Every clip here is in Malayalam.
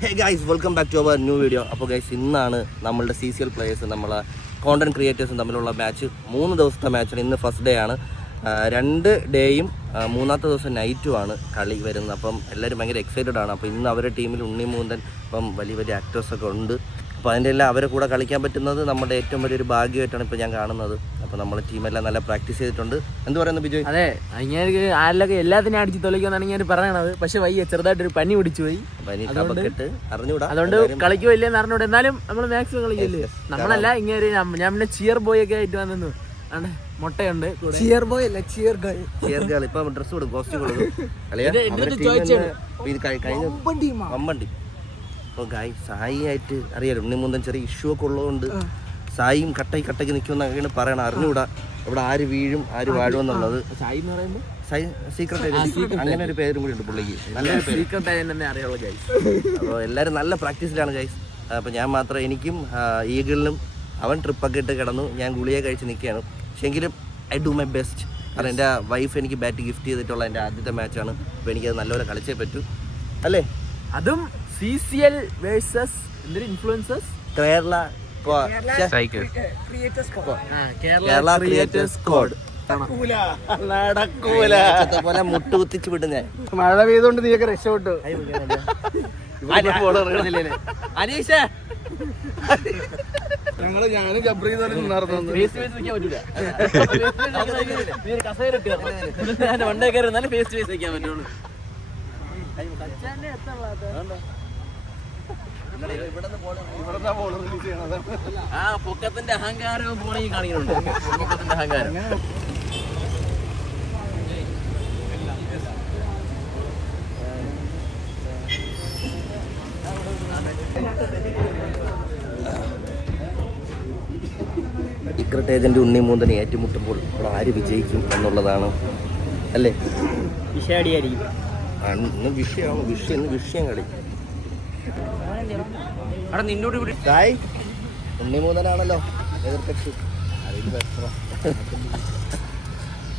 Hey guys, welcome back to our new video. അപ്പോൾ ഗൈസ്, ഇന്നാണ് നമ്മളുടെ CCL പ്ലേയേഴ്സ് നമ്മളെ കോണ്ടന്റ് ക്രിയേറ്റേഴ്സും തമ്മിലുള്ള മാച്ച്. 3 ദിവസത്തെ മാച്ചാണ്. ഇന്ന് ഫസ്റ്റ് ഡേ ആണ്. 2 ഡേയും 3-ാമത്തെ ദിവസം നൈറ്റുമാണ് കളി വരുന്നത്. അപ്പം എല്ലാവരും ഭയങ്കര എക്സൈറ്റഡ് ആണ്. അപ്പോൾ ഇന്ന് അവരുടെ ടീമിൽ ഉണ്ണിമൂന്തൻ, ഇപ്പം വലിയ വലിയ ആക്ടേഴ്സൊക്കെ ഉണ്ട്. അപ്പോൾ അതിൻ്റെ എല്ലാം അവരെ കൂടെ കളിക്കാൻ പറ്റുന്നത് നമ്മുടെ ഏറ്റവും വലിയൊരു ഭാഗ്യമായിട്ടാണ് ഇപ്പോൾ ഞാൻ കാണുന്നത്. അപ്പോൾ നമ്മളെ ടീമെല്ലാം നല്ല പ്രാക്ടീസ് ചെയ്തിട്ടുണ്ട്. എന്ത് പറയുന്നു ബിജോയ്? അതെ, ഇങ്ങനെ ആരിലൊക്കെ എല്ലാത്തിനും അടിച്ച് തൊളിക്കുമെന്നാണ് ഞാൻ പറയണത്. പക്ഷെ വയ്യ, ചെറുതായിട്ടൊരു പനി പിടിച്ചു പോയി. അറിഞ്ഞൂടാ, അതുകൊണ്ട് കളിക്കുമില്ലെന്ന് അറിഞ്ഞൂടാ. എന്നാലും നമ്മൾ മാക്സിമം കളിക്കില്ലേ. നമ്മളല്ല, ഇങ്ങനെ ഞാൻ പിന്നെ ചിയർ ബോയ് ഒക്കെ ആയിട്ട് വന്നു. മുട്ടയുണ്ട്, ചിയർ ബോയ് അല്ല ചിയർ ഗേൾ. ഇപ്പൊ ഡ്രസ് കൊടുക്കും, കോസ്റ്റ്യൂം കൊടുക്കും. അപ്പോൾ ഗായ്, സായി ആയിട്ട് അറിയാലോ, ഉണ്ണിമൂന്തൻ ചെറിയ ഇഷ്യൂ ഒക്കെ ഉള്ളതുകൊണ്ട് സായിയും കട്ടയ്ക്ക് നിൽക്കുമെന്നൊക്കെയാണ് പറയണം. അറിഞ്ഞുകൂടാ ഇവിടെ ആര് വീഴും ആര് വാഴുമെന്നുള്ളത്. സായി എന്ന് പറയുമ്പോൾ സീക്രട്ട് ഏജന്റ്, അങ്ങനെ ഒരു പേരും കൂടി ഉണ്ട് പുള്ളിക്ക്. നല്ലൊരു സീക്രട്ട് ഏജന്റ് തന്നെ അറിയാവുള്ള ഗൈസ്. അപ്പോൾ എല്ലാവരും നല്ല പ്രാക്ടീസിലാണ് ഗൈസ്. അപ്പോൾ ഞാൻ മാത്രം, എനിക്കും ഈഗിളിനും അവൻ ട്രിപ്പൊക്കെ ഇട്ട് കിടന്നു, ഞാൻ ഗുളിയെ കഴിച്ച് നിൽക്കുകയാണ്. പക്ഷേ എങ്കിലും ഐ ഡു മൈ ബെസ്റ്റ്. കാരണം എൻ്റെ വൈഫ് എനിക്ക് ബാറ്റ് ഗിഫ്റ്റ് ചെയ്തിട്ടുള്ള എൻ്റെ ആദ്യത്തെ മാച്ചാണ്. അപ്പോൾ എനിക്കത് നല്ലപോലെ കളിച്ചേ പറ്റൂ, അല്ലേ? അതും CCL versus influencers Kerala creators squad. നടക്കൂല പോലെ മുട്ടുകുത്തിച്ച് വിടും ഞാൻ. മഴ പെയ്തുകൊണ്ട് നീയൊക്കെ രക്ഷപ്പെട്ടു. അനീഷേ, ഞാനും ജബ്രീ ഫേസ് വെക്കാൻ പറ്റുള്ളൂ. ആ പൊക്കത്തിന്റെ അഹങ്കാരവും പോണെങ്കിൽ കാണിക്കുന്നുണ്ട്. പൊക്കത്തിന്റെ അഹങ്കാരം. സീക്രട്ട് ഏജന്റ് ഉണ്ണിമൂന്തനെ ഏറ്റുമുട്ടുമ്പോൾ ഇവിടെ ആര് വിജയിക്കും എന്നുള്ളതാണ്, അല്ലേ? വിഷയടിയായിരിക്കും. ഇന്ന് വിഷയം കളി. നിന്നോട് ഉണ്ണിമൂന്തനാണല്ലോ എതിർക്കക്ഷി.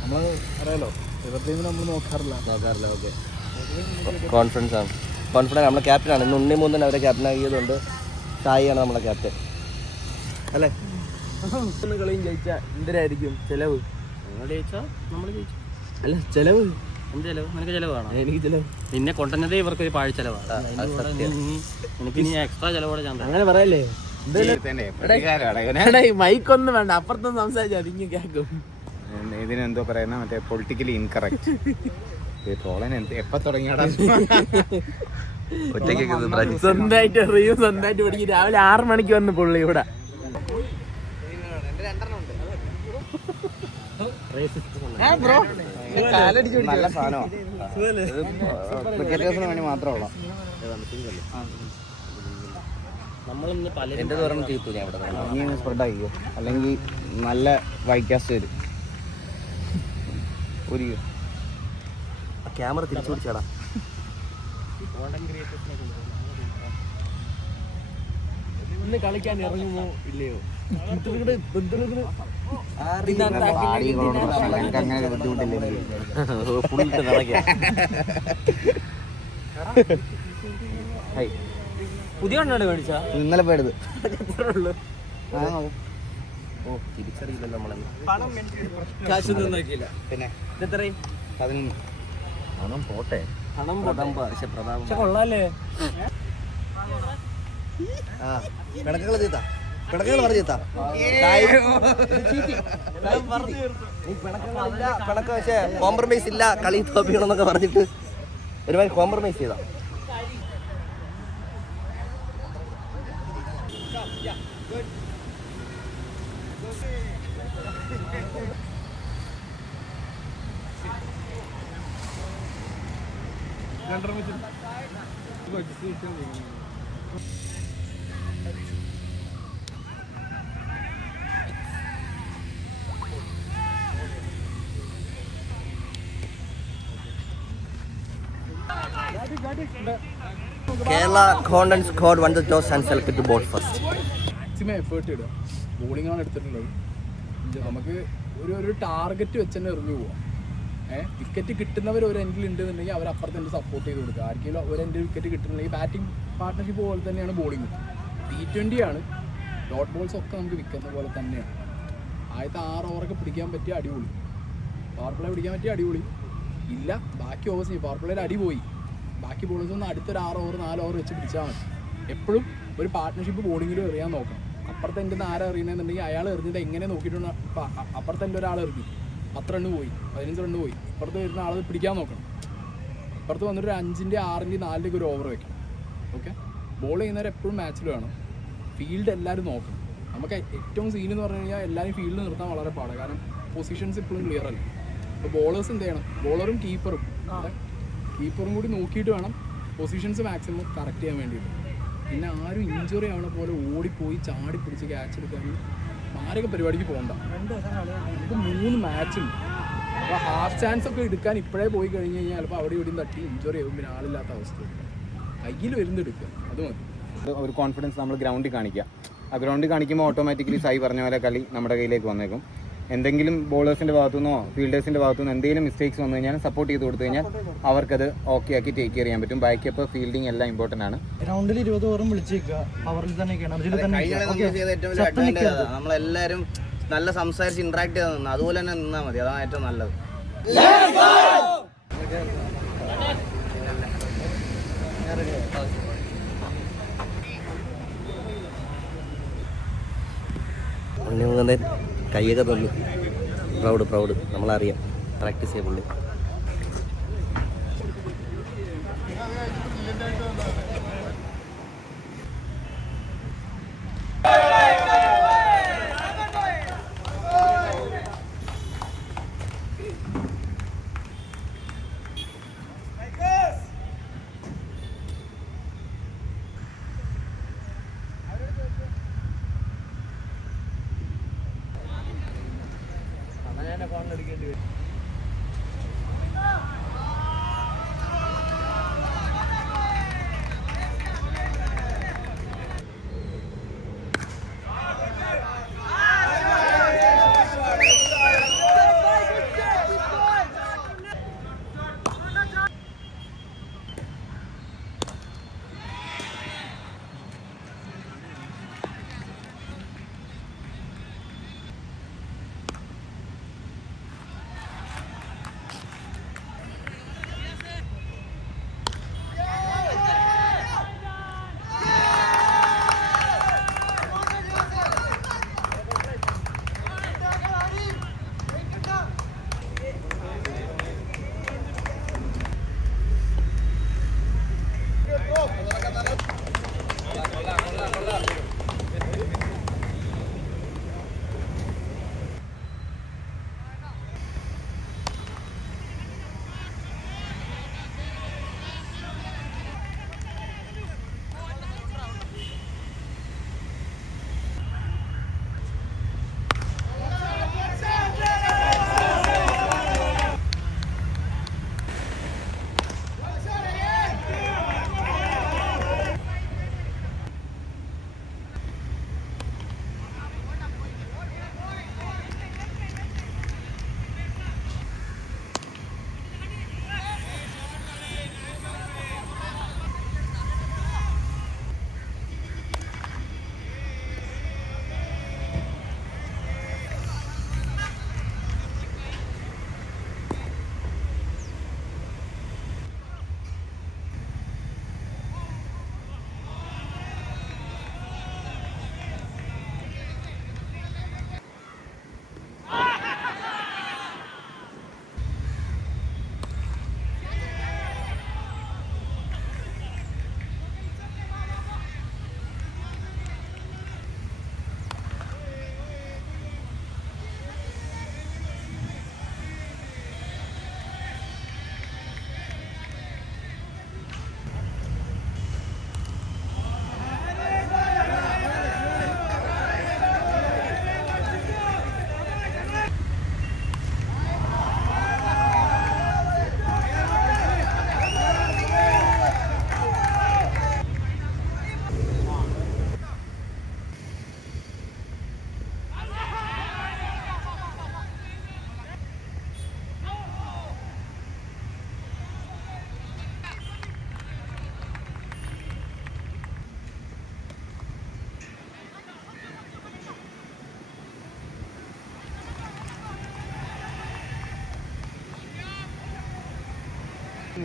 നമ്മൾ അറിയാലോ, എതിർത്തീമിൽ നമ്മൾ നോക്കാറില്ല. ഓക്കെ, കോൺഫിഡൻസ് ആണ്. നമ്മളെ ക്യാപ്റ്റനാണ് ഇന്ന് ഉണ്ണിമൂന്തൻ. അവരെ ക്യാപ്റ്റനാക്കിയതുകൊണ്ട് സായിയാണ് നമ്മളെ ക്യാപ്റ്റൻ, അല്ലേ? കളിയും ജയിച്ച എന്തിനായിരിക്കും ചെലവ്? അല്ല, ചെലവ് നിനക്ക് ചെലവാണ്. എനിക്ക് ചെലവ്. നിന്നെ കൊണ്ടുവന്നതേ ഇവർക്ക് ഒരു പാഴ് ചെലവാണ്. എനിക്ക് ഇനി എക്സ്ട്രാ ചെലവോടെ ഞാൻ അങ്ങനെ പറയല്ലേ. മൈക്കൊന്നും വേണ്ട, അപ്പുറത്തൊന്നും സംസാരിച്ചാൽ അതിങ്ങ് കേൾക്കും. ഇതിനെന്തോ പറയുന്ന മറ്റേ പൊളിറ്റിക്കലി ഇൻകറക്റ്റ്. എപ്പ തുടങ്ങിയാടാ സ്വന്തമായിട്ട് പഠിക്കും. രാവിലെ 6 മണിക്ക് വന്ന് പുള്ളി ഇവിടെ. നല്ല സാധനമാണ്. ക്രിക്കറ്റേഴ്സിന് വേണ്ടി മാത്രമുള്ള എൻ്റെ തുറന്ന് തീർത്തു ഞാൻ ഇവിടെ. ഇനി സ്പ്രെഡ് ആക്കിയോ, അല്ലെങ്കിൽ നല്ല വൈകാസ്റ്റ് വരും. ഒരു ക്യാമറ തിരിച്ചു പിടിച്ചാടാ. ഇന്ന് കളിക്കാൻ ഇറങ്ങുമോ ഇല്ലയോ? അങ്ങനെ ബുദ്ധിമുട്ടില്ല. പുതിയ കണ്ണാടി മേടിച്ചാ? ഇന്നലെ പോയത്. തിരിച്ചറിയില്ല നമ്മളെന്ന്. കാശൊന്നും നോക്കിയില്ല. പിന്നെ എത്രയും പണം പോട്ടെ, പക്ഷെ കൊള്ളാല്ലേ. പിണക്കങ്ങൾ തീർത്താ, പിണക്കങ്ങൾ പറഞ്ഞു തീർത്താ. പിണക്കം പക്ഷേ കോംപ്രമൈസ് ഇല്ല, കളി തോപ്പിക്കണമെന്നൊക്കെ പറഞ്ഞിട്ട് ഒരുപാട് കോംപ്രമൈസ് ചെയ്താ. Kerala Content Squad won the toss and selected to bowl first. Maximum effort ഇടുക. ബോളിംഗാണ് എടുത്തിട്ടുള്ളത്. നമുക്ക് ഒരു ടാർഗറ്റ് വെച്ച് തന്നെ എറിഞ്ഞു പോവാം. വിക്കറ്റ് കിട്ടുന്നവർ ഒരു എൻഡിൽ ഉണ്ടെന്നുണ്ടെങ്കിൽ അവർ അപ്പുറത്ത് എൻ്റെ സപ്പോർട്ട് ചെയ്ത് കൊടുക്കുക. ആർക്കെങ്കിലും ഒരു എൻ്റെ വിക്കറ്റ് കിട്ടുന്നുണ്ടെങ്കിൽ ബാറ്റിംഗ് പാർട്ട്ണർഷിപ്പ് പോലെ തന്നെയാണ് ബോളിംഗ്. T20 ആണ്, ഡോട്ട് ബോൾസ് ഒക്കെ നമുക്ക് വിൽക്കുന്ന പോലെ തന്നെയാണ്. ആദ്യത്തെ 6 ഓവറൊക്കെ പിടിക്കാൻ പറ്റിയ അടിപൊളി, പവർ പ്ലേ പിടിക്കാൻ പറ്റിയ അടിപൊളി ഇല്ല. ബാക്കി ഓവേഴ്സ് പവർ പ്ലേയിൽ അടി പോയി, ബാക്കി ബോളേഴ്സ് ഒന്ന് അടുത്തൊരു 6 ഓവർ 4 ഓവർ വെച്ച് പിടിച്ചാൽ മതി. എപ്പോഴും ഒരു പാർട്ട്ണർഷിപ്പ് ബോളിങ്ങിലും എറിയാൻ നോക്കണം. അപ്പുറത്തെ എൻ്റെ ആരാ എറിയുന്നതെന്നുണ്ടെങ്കിൽ അയാൾ എറിഞ്ഞിട്ട് എങ്ങനെ നോക്കിയിട്ടുണ്ട്. അപ്പുറത്തെ എൻ്റെ ഒരാൾ എറിഞ്ഞു 10 റണ്ണ് പോയി, 15 റണ്ണ് പോയി, ഇപ്പുറത്ത് വരുന്ന ആൾ പിടിക്കാൻ നോക്കണം. ഇപ്പുറത്ത് വന്നിട്ട് 5-ൻ്റെ 6-ൻ്റെ 4-ൻ്റെ ഒരു ഓവർ വെക്കണം. ഓക്കെ, ബോൾ ചെയ്യുന്നവർ എപ്പോഴും മാച്ചിൽ വേണം. ഫീൽഡ് എല്ലാവരും നോക്കണം. നമുക്ക് ഏറ്റവും സീൻ എന്ന് പറഞ്ഞു കഴിഞ്ഞാൽ എല്ലാവരും ഫീൽഡ് നിർത്താൻ വളരെ പാടാണ്, കാരണം പൊസിഷൻസ് ഇപ്പോഴും ക്ലിയർ അല്ല. അപ്പോൾ ബോളേഴ്സ് എന്ത് ചെയ്യണം, ബോളറും കീപ്പറും കൂടി നോക്കിയിട്ട് വേണം പൊസിഷൻസ് മാക്സിമം കറക്റ്റ് ചെയ്യാൻ വേണ്ടിയിട്ട്. പിന്നെ ആരും ഇഞ്ചുറി ആവണ പോലെ ഓടിപ്പോയി ചാടി പിടിച്ച് ക്യാച്ച് എടുക്കാൻ ആരൊക്കെ പരിപാടിക്ക് പോകണ്ട. നമുക്ക് 3 മാച്ചുണ്ട്. അപ്പോൾ ഹാഫ് ചാൻസ് ഒക്കെ എടുക്കാൻ ഇപ്പോഴേ പോയി കഴിഞ്ഞ് കഴിഞ്ഞാൽ ചിലപ്പോൾ അവിടെ ഇവിടെയും തട്ടി ഇഞ്ചുറി ആവും, പിന്നെ ആളില്ലാത്ത അവസ്ഥ. കയ്യിൽ വരുന്നെടുക്കുക, അത് മതി. ഒരു കോൺഫിഡൻസ് നമ്മൾ ഗ്രൗണ്ടിൽ കാണിക്കുക. ആ ഗ്രൗണ്ടിൽ കാണിക്കുമ്പോൾ ഓട്ടോമാറ്റിക്കലി സായി പറഞ്ഞ പോലെ കളി നമ്മുടെ കയ്യിലേക്ക് വന്നേക്കും. എന്തെങ്കിലും ബോളേഴ്സിൻ്റെ ഭാഗത്തുനിന്നോ ഫീൽഡേഴ്സിൻ്റെ ഭാഗത്തുനിന്നോ എന്തെങ്കിലും മിസ്റ്റേക്സ് വന്നു കഴിഞ്ഞാൽ സപ്പോർട്ട് ചെയ്ത് കൊടുത്തു കഴിഞ്ഞാൽ അവർക്കത് ഓക്കെ ആക്കി ടേക്ക് കെയർ ചെയ്യാൻ പറ്റും. ബാക്കപ്പ് ഫീൽഡിങ് എല്ലാം ഇമ്പോർട്ടൻ്റ് ആണ്. ഗ്രൗണ്ടിൽ 20 ഓവറും വിളിച്ചേക്കുക, പവറിൽ തന്നെ നമ്മളെല്ലാവരും നല്ല സംസാരിച്ച് ഇന്ററാക്ട് ചെയ്ത് നിന്നു, അതുപോലെ തന്നെ നിന്നാൽ മതി, അതാണ് ഏറ്റവും നല്ലത്. ഉണ്ണിമുഖന്തൻ കയ്യൊക്കെ തന്നു, പ്രൗഡ് നമ്മളറിയാം, പ്രാക്ടീസ് ചെയ്യ പുള്ളി.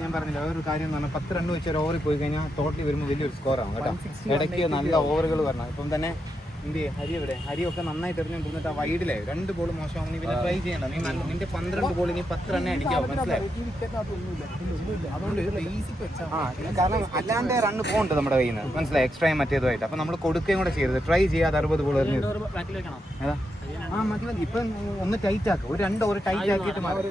ഞാൻ പറഞ്ഞില്ല വേറൊരു കാര്യം എന്ന് പറഞ്ഞാൽ 10 റൺ വെച്ച് ഒരു ഓവറിൽ പോയി കഴിഞ്ഞാൽ ടോട്ടലി വരുമ്പോൾ വലിയൊരു സ്കോറാണ് കേട്ടോ. ഇടയ്ക്ക് നല്ല ഓവറുകൾ വരണം. ഇപ്പം തന്നെ എന്ത് ഹരി എവിടെ ഹരിയൊക്കെ നന്നായിട്ട് എറിഞ്ഞുകൊണ്ടിരുന്നിട്ട് ആ വൈഡിലെ 2 ബോൾ മോശമാവും. നീ പിന്നെ ട്രൈ ചെയ്യണ്ട. നീ നിന്റെ 12 ബോൾ നീ 10 റണ്ണേ അടിക്കാവും. മനസ്സിലായി? കാരണം അല്ലാണ്ട് റണ്ണ് പോകുന്നുണ്ട് നമ്മുടെ കയ്യിൽ നിന്ന്. മനസ്സിലായി? എക്സ്ട്രായും മറ്റേതുമായിട്ട്. അപ്പം നമ്മൾ കൊടുക്കുകയും കൂടെ ചെയ്യരുത്. ട്രൈ ചെയ്യാതെ 60 ബോൾ എറിഞ്ഞു. ഏതാ മതി മതി. ഇപ്പം ഒന്ന് ടൈറ്റ് ആക്കുക. ഒരു 2 ഓവർ ടൈറ്റ് ആക്കിയിട്ട് മാറി.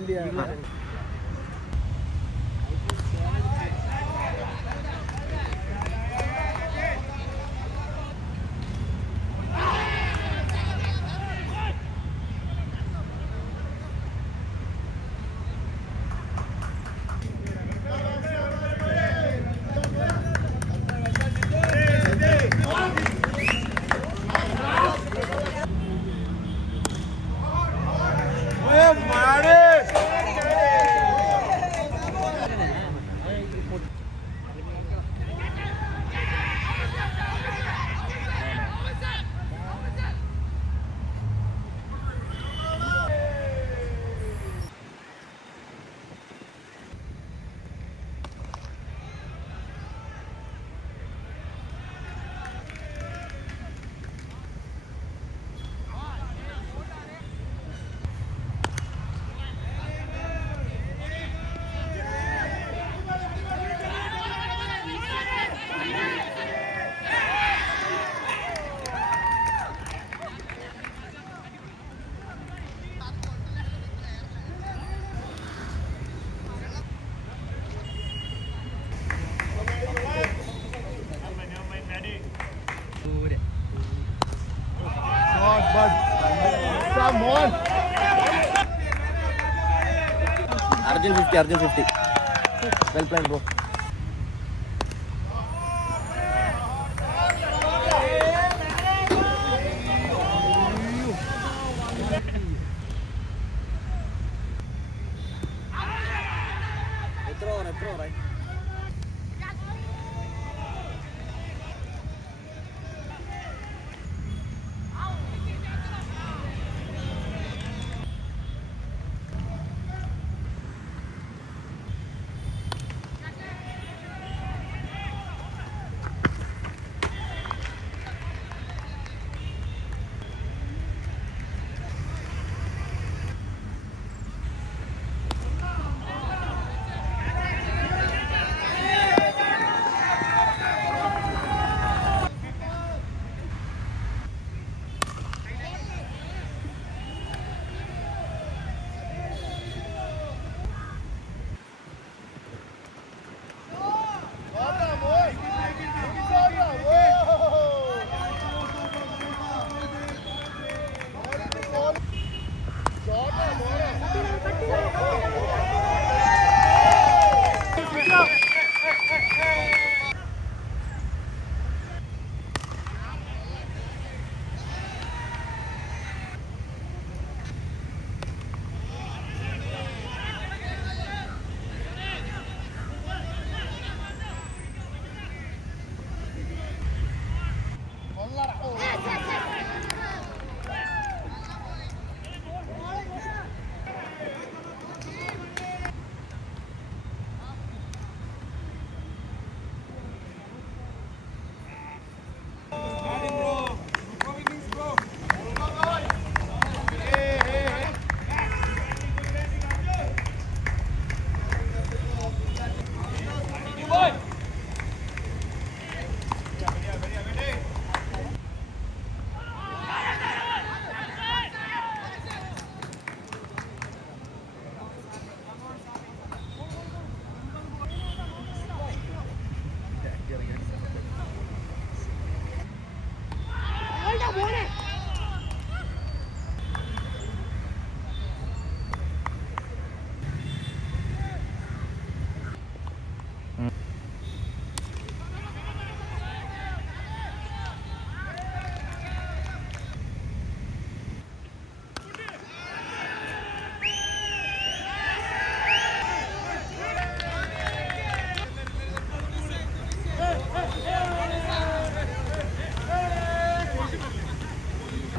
Arjun 50. Well played, bro.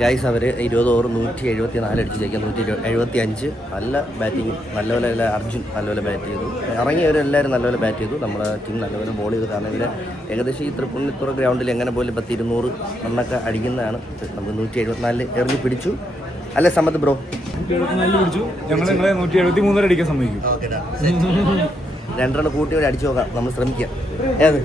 Guys അവർ 20 ഓവർ 174 അടിച്ച് ജയിക്കുക. 175. നല്ല ബാറ്റിങ്, നല്ലപോലെ അർജുൻ നല്ലപോലെ ബാറ്റ് ചെയ്തു. ഇറങ്ങിയവരെല്ലാവരും നല്ലപോലെ ബാറ്റ് ചെയ്തു. നമ്മുടെ ടീം നല്ലപോലെ ബോൾ ചെയ്തു. കാരണം ഇവർ ഏകദേശം ഈ തൃപ്പൂണിത്തുറ ഗ്രൗണ്ടിൽ എങ്ങനെ പോലും 200 റണ്ണൊക്കെ അടിക്കുന്നതാണ്. നമുക്ക് 174 എറിഞ്ഞ് പിടിച്ചു. അല്ലേ സമ്മത് ബ്രോ? 174 പിടിച്ചു. ഞങ്ങൾ നിങ്ങളെ 173 അടിക്കാൻ സമ്മതിക്കും. 2 റൺ കൂട്ടി വരെ അടിച്ചു നോക്കാം, നമ്മൾ ശ്രമിക്കാം. ഏത്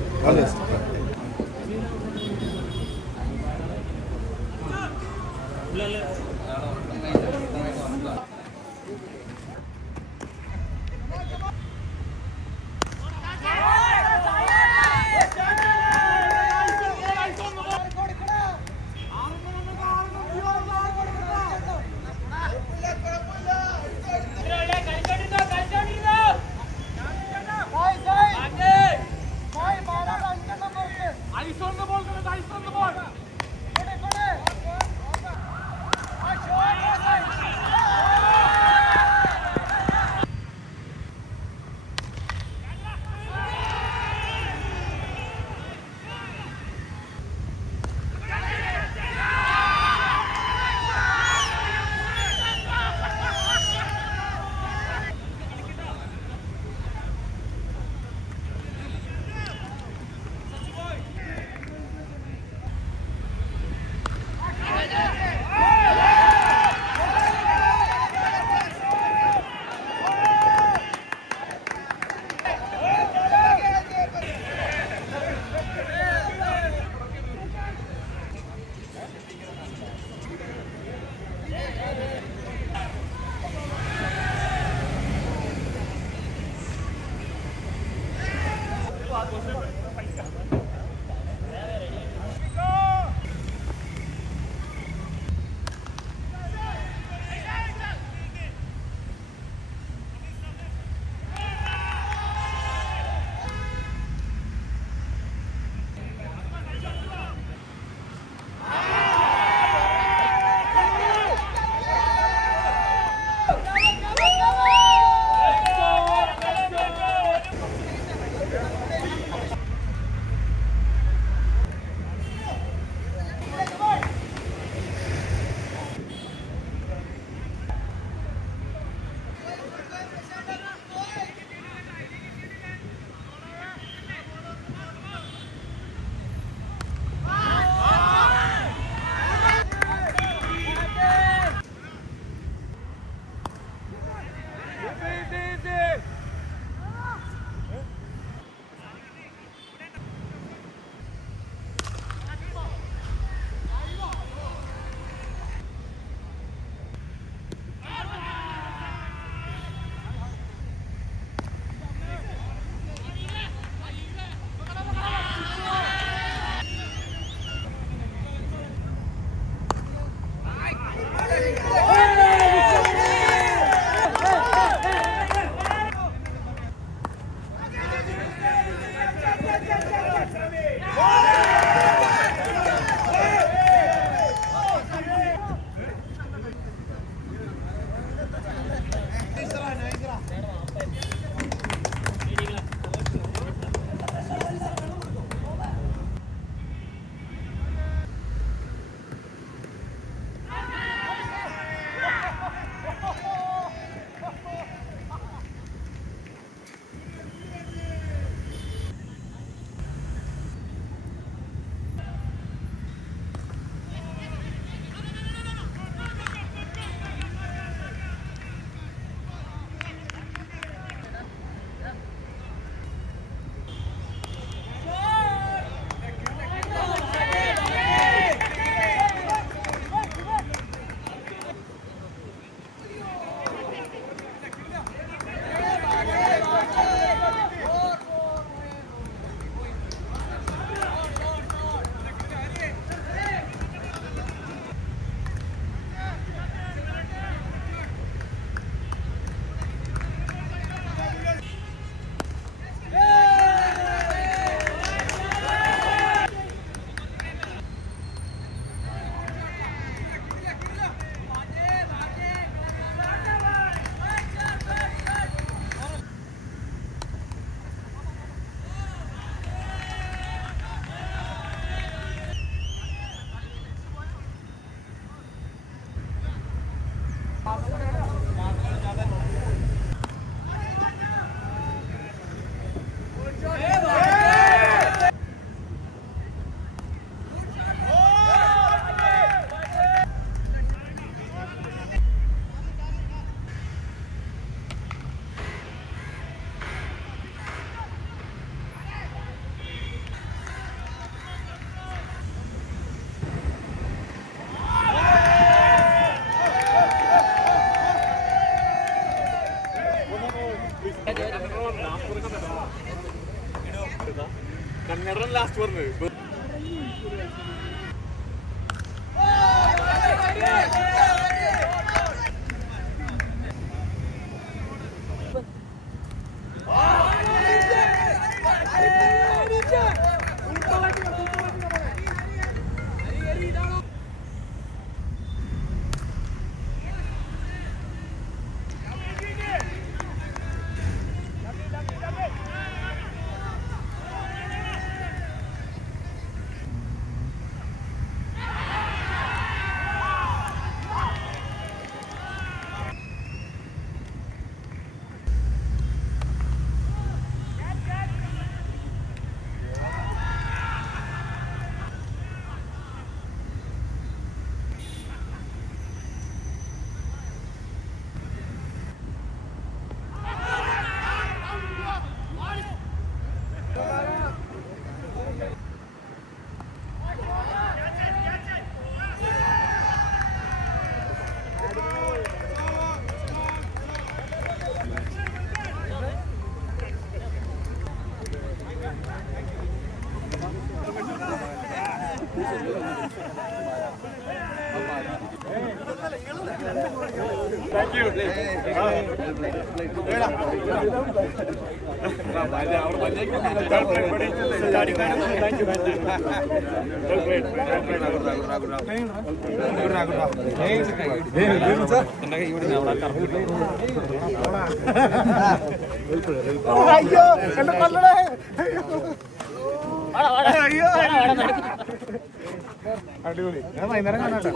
അടിപൊളി ഞാൻ വൈകുന്നേരം കാണാട്ടോ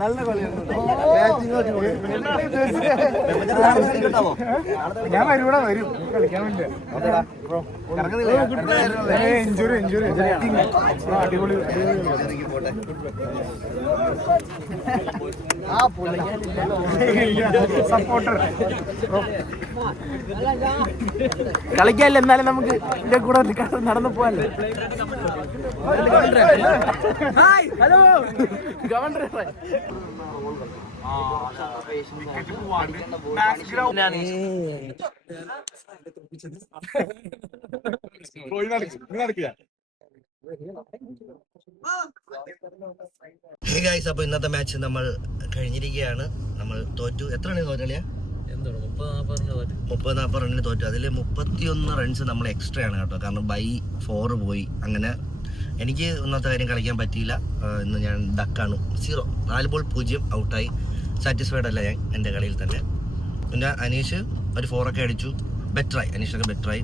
നല്ല കളിയാണ്. ഞാൻ വരൂടാ വരും കളിക്കാൻ വേണ്ടി ഇഞ്ചുറി അടിപൊളി സപ്പോർട്ടർ കളിക്കാല്ല, എന്നാലും നമുക്ക് ഇതിന്റെ കൂടെ നടന്നു പോവാല്ലേ. ഹലോ ഗവർണർ ഹേ ഗൈസ്, അപ്പോൾ ഇന്നത്തെ മാച്ച് നമ്മൾ കഴിഞ്ഞിരിക്കുകയാണ്. നമ്മൾ തോറ്റു. എത്ര റണ്ണിന് തോറ്റളിയാ? 30-40 റണ്ണിന് തോറ്റു. അതിൽ 31 റൺസ് നമ്മൾ എക്സ്ട്രാ ആണ് കേട്ടോ. കാരണം ബൈ 4 പോയി. അങ്ങനെ എനിക്ക് ഇന്നത്തെ കാര്യം കളിക്കാൻ പറ്റിയില്ല. ഇന്ന് ഞാൻ ഡക്കാണ്. 0 4 ബോൾ 0 ഔട്ടായി. സാറ്റിസ്ഫൈഡ് അല്ല ഞാൻ എൻ്റെ കളിയിൽ തന്നെ. പിന്നെ അനീഷ് ഒരു 4 അടിച്ചു. ബെറ്ററായി, അനീഷൊക്കെ ബെറ്ററായി.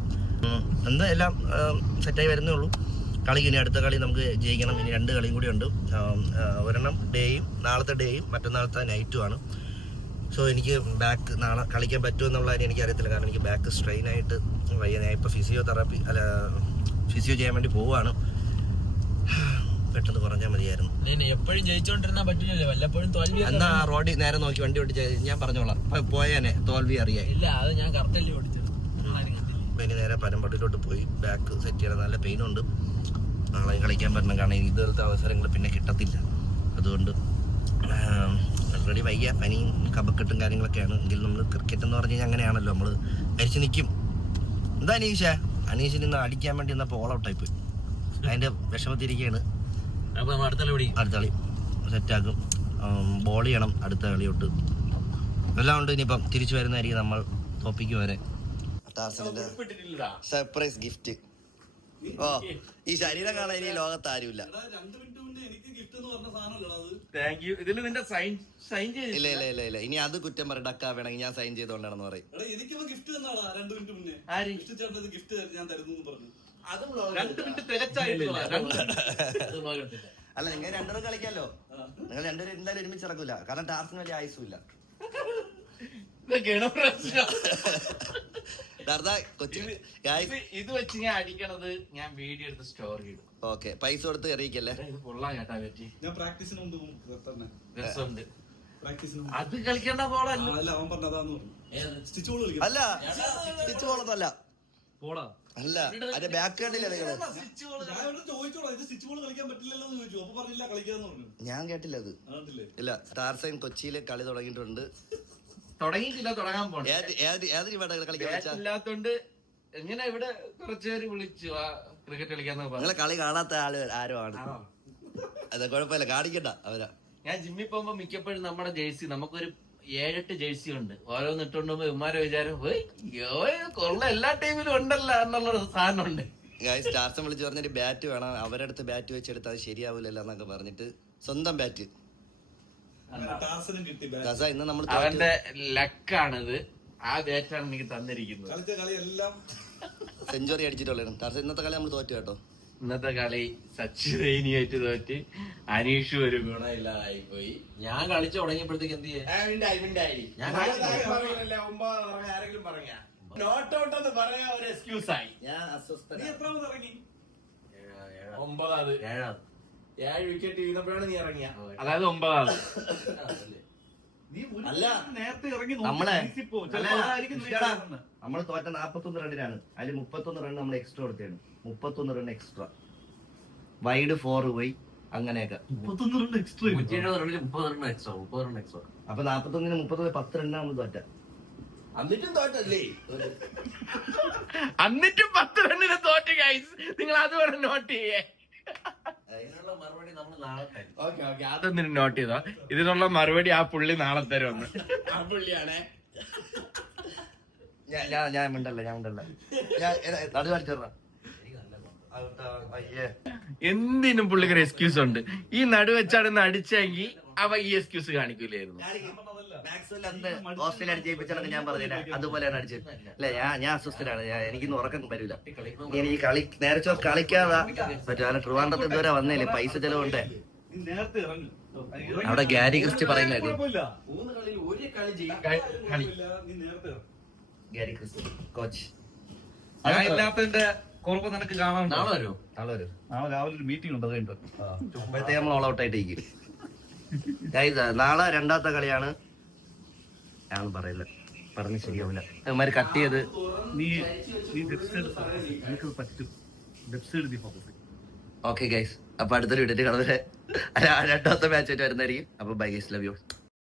എന്താ എല്ലാം സെറ്റായി വരുന്നേ ഉള്ളൂ. കളിക്ക് ഇനി അടുത്ത കളി നമുക്ക് ജയിക്കണം. ഇനി 2 കളിയും കൂടി ഉണ്ട്. ഒരെണ്ണം ഡേയും, നാളത്തെ ഡേയും മറ്റന്നാളത്തെ നൈറ്റുമാണ്. സോ എനിക്ക് ബാക്ക് നാളെ കളിക്കാൻ പറ്റുമോ എന്നുള്ള കാര്യം എനിക്കറിയത്തില്ല. കാരണം എനിക്ക് ബാക്ക് സ്ട്രെയിൻ ആയിട്ട് വയ്യ. ഞാൻ ഇപ്പോൾ ഫിസിയോ ചെയ്യാൻ വേണ്ടി പോവുകയാണ്. പെട്ടെന്ന് കുറഞ്ഞാൽ മതിയായിരുന്നു. എപ്പോഴും ജയിച്ചോണ്ടിരുന്നാ പറ്റില്ലല്ലോ, വല്ലപ്പോഴും തോൽവി. എന്നാ റോഡിൽ നേരെ നോക്കി വണ്ടി ഓടിച്ച ഞാൻ പറഞ്ഞോളാം. പോയേനെ തോൽവി അറിയാം. ഇല്ല, അത് ഞാൻ കറക്റ്റല്ലേ ഓടിച്ചത്. ഇനി നേരെ പരമ്പട്ടിലോട്ട് പോയി ബാക്ക് സെറ്റ് ചെയ്യണം. നല്ല പെയിനുണ്ട്. നാളെ കളിക്കാൻ പറ്റണം. കാരണം ഇതുപോലത്തെ അവസരങ്ങൾ പിന്നെ കിട്ടത്തില്ല. അതുകൊണ്ട് ഓൾറെഡി വയ്യ, പനിയും കഫക്കെട്ടും കാര്യങ്ങളൊക്കെയാണ്. എങ്കിലും നമ്മൾ ക്രിക്കറ്റ് എന്ന് പറഞ്ഞു കഴിഞ്ഞാൽ അങ്ങനെയാണല്ലോ, നമ്മൾ മരിച്ചു നിൽക്കും. എന്താ അനീഷിന് ഇന്ന് അടിക്കാൻ വേണ്ടി ഇന്നപ്പോൾ ഓൾ ഔട്ടായി പോയി. അതിൻ്റെ വിഷമത്തിരിക്കുകയാണ്. അടുത്ത കളി സെറ്റാക്കും. ബോൾ ചെയ്യണം അടുത്ത കളി തൊട്ട്. എല്ലാം ഉണ്ട്. ഇനിയിപ്പം തിരിച്ചു വരുന്നതായിരിക്കും നമ്മൾ തോപ്പിക്ക് വരെ. Surprise gift. ഓ, ഈ ശരീരം കാണാൻ ഇനി ലോകത്ത് ആരുമില്ല. ഇല്ല ഇല്ല ഇല്ല ഇല്ല, ഇനി അത് കുറ്റം പറ. ഡക്കാ വേണമെങ്കിൽ ഞാൻ സൈൻ ചെയ്തോണ്ടാണെന്ന് പറയും. അല്ല, നിങ്ങൾ രണ്ടുപേരും കളിക്കാമല്ലോ. നിങ്ങൾ രണ്ടുപേരും എന്തായാലും ഒരുമിച്ച് ഇറക്കൂല. കാരണം ടാസ്കിന് വലിയ ആയുസും ഇല്ല. ഇത് വെച്ച് ഞാൻ അടിക്കണത്, ഞാൻ വീഡിയോ എടുത്ത് സ്റ്റോർ ചെയ്തു. ഓക്കെ, പൈസ കൊടുത്ത് അറിയിക്കല്ലേ. അത് കളിക്കേണ്ട ബോളല്ല. അല്ല, സ്റ്റിച്ച് ബോളൊന്നും അല്ല. അല്ല, അതിന്റെ ബാക്ക് കണ്ടില്ല നിങ്ങള്. ഞാൻ കേട്ടില്ല അത്. ഇല്ല, സ്റ്റാർ സൈൻ കൊച്ചിയിലെ കളി തുടങ്ങിയിട്ടുണ്ട്. തുടങ്ങിയിട്ടില്ല, തുടങ്ങാൻ പോണേ. ഏത് ടീമായിട്ടാ കളിക്കാൻ ഇല്ലാത്തോണ്ട് എങ്ങനെ ഇവിടെ കുറച്ചുപേര് വിളിച്ചു. ക്രിക്കറ്റ് കളിക്കാന്ന് പറഞ്ഞു. നിങ്ങളെ കളി കാണാത്ത ആരും ആണ്. അത് കുഴപ്പമില്ല, കാണിക്കണ്ട അവരാ. ഞാൻ ജിമ്മിൽ പോകുമ്പോ മിക്കപ്പോഴും നമ്മുടെ ജേഴ്സി നമുക്കൊരു 7-8 ജേഴ്സി ഉണ്ട്. ഓരോന്ന് ഇട്ടുകൊണ്ടുമ്പോ ഇവന്മാരെ വിചാരം കൊള്ള എല്ലാ ടീമിലും ഉണ്ടല്ലോ എന്നുള്ളൊരു സാധനം ഉണ്ട്. സ്റ്റാർസം വിളിച്ച് പറഞ്ഞൊരു ബാറ്റ് വേണം, അവരുടെ അടുത്ത് ബാറ്റ് വെച്ചെടുത്ത് അത് ശരിയാവില്ലല്ലോ എന്നൊക്കെ പറഞ്ഞിട്ട് സ്വന്തം ബാറ്റ്. ഇന്ന് നമ്മൾ അവന്റെ ലക്കാണിത്. ആ ബാറ്റാണ് എനിക്ക് തന്നിരിക്കുന്നത്. സെഞ്ചുറി അടിച്ചിട്ടുള്ളതാണ് ടാർസൻ. ഇന്നത്തെ കളി നമ്മൾ തോറ്റു കേട്ടോ. ഇന്നത്തെ കളി സച്ചിനേനിയായിട്ട് തോറ്റ്. അനീഷ് ഒരു ഗുണമില്ലാതായി പോയി. ഞാൻ കളിച്ചു തുടങ്ങിയപ്പോഴത്തേക്ക് എന്ത് ചെയ്യാൻ ഞാൻ അസ്വസ്ഥ. 7 വിക്കറ്റ് വീണപ്പോഴാണ് നീ ഇറങ്ങിയ. അതായത് 9ാമത്. അല്ല, നമ്മള് തോറ്റ 41 റണ്ണിനാണ്. അതിൽ 31 റൺ നമ്മൾ എക്സ്ട്രാ കൊടുത്താണ്. 31 റൺ എക്സ്ട്രാ. വൈഡ് 4 പോയി, അങ്ങനെയൊക്കെ. 31 run extra. 170 റണ്ണിൽ 30 run extra. 30 run extra. അപ്പൊ 41-ന് 30 10 റണ്ണാണ് നമ്മൾ തോറ്റ. എന്നിട്ടും തോറ്റല്ലേ? എന്നിട്ടും 10 റണ്ണിന് തോറ്റ് ഗൈസ്. നിങ്ങൾ അത് വേണം നോട്ട് ചെയ്യേ. അതിനുള്ള മറുപടി നമ്മൾ നാളെ തരും. ഓക്കെ അതൊന്നും നോട്ട് ചെയ്തോ. ഇതിനുള്ള മറുപടി ആ പുള്ളി നാളെ തരുമെന്ന്. ആ പുള്ളിയാണേ. ഞാൻ മിണ്ടല്ല. ഞാൻ നടുവ് അടിച്ചിട. എന്തിനും പുള്ളിക്കൊരു എക്സ്ക്യൂസ് ഉണ്ട്. ഈ നടുവെച്ചാണെന്ന് അടിച്ചെങ്കിൽ അവ ഈ എക്സ്ക്യൂസ് കാണിക്കൂലായിരുന്നു. ഓസ്ട്രേലിയ അടിച്ചേപ്പിച്ചാണ് ഞാൻ പറഞ്ഞില്ല, അതുപോലെയാണ് അടിച്ചത്. അല്ലെ, ഞാൻ അസ്വസ്ഥനാണ്. എനിക്കിന്ന് ഉറക്കം വരില്ല. ഇനി ഈ കളി നേരെ കളിക്കാതാ പറ്റും. ട്രിവാൻഡ്രത്ത് ഇതുവരെ വന്നില്ലേ, പൈസ ചെലവുണ്ട്. അവിടെ ഗാരി ക്രിസ്റ്റ് പറയുന്നത് ഗാരി ക്രിസ്റ്റ് കോച്ച് ഇല്ലാത്തതിന്റെ കുറവ് നിനക്ക് കാണാൻ. നാളെ വരുമോ? നാളെ നാളെ രാവിലെ ഒരു മീറ്റിംഗ് ഉണ്ട്, അത് കഴിഞ്ഞിട്ട് അപ്പോഴത്തേക്ക് നമ്മൾ ഓൾ ഔട്ട് ആയിട്ടേക്കും. നാളെ 2ാമത്തെ കളിയാണ്. ഞാൻ പറയില്ല, പറഞ്ഞ് ശരിയാവില്ല. ഇവന്മാര് കട്ട് ചെയ്ത് ഓക്കെ ഗൈസ്. അപ്പൊ അടുത്തൊരു വീഡിയോ കാണുന്നത് 2ാമത്തെ മാച്ച് ആയിട്ട് വരുന്നതായിരിക്കും. അപ്പൊ ബൈ ഗൈസ്, ലവ് യു.